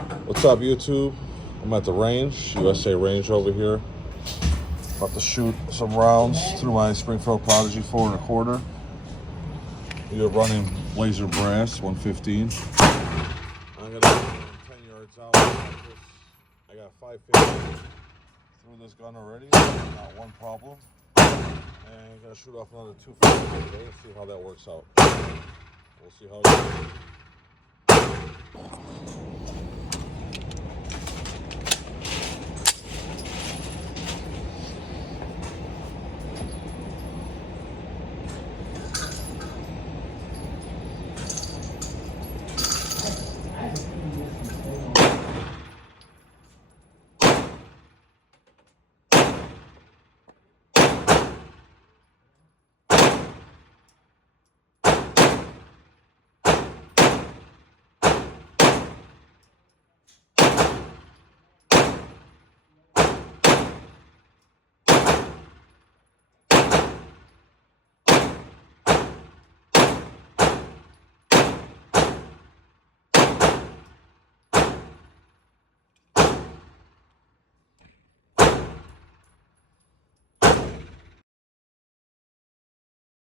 What's up, YouTube? I'm at the range, USA range over here. About to shoot some rounds through my Springfield Prodigy 4 1/4. We are running laser brass 115. I'm gonna go 10 yards out. I got 550 through this gun already. Not one problem. And I'm gonna shoot off another 250 today and see how that works out. We'll see how it goes.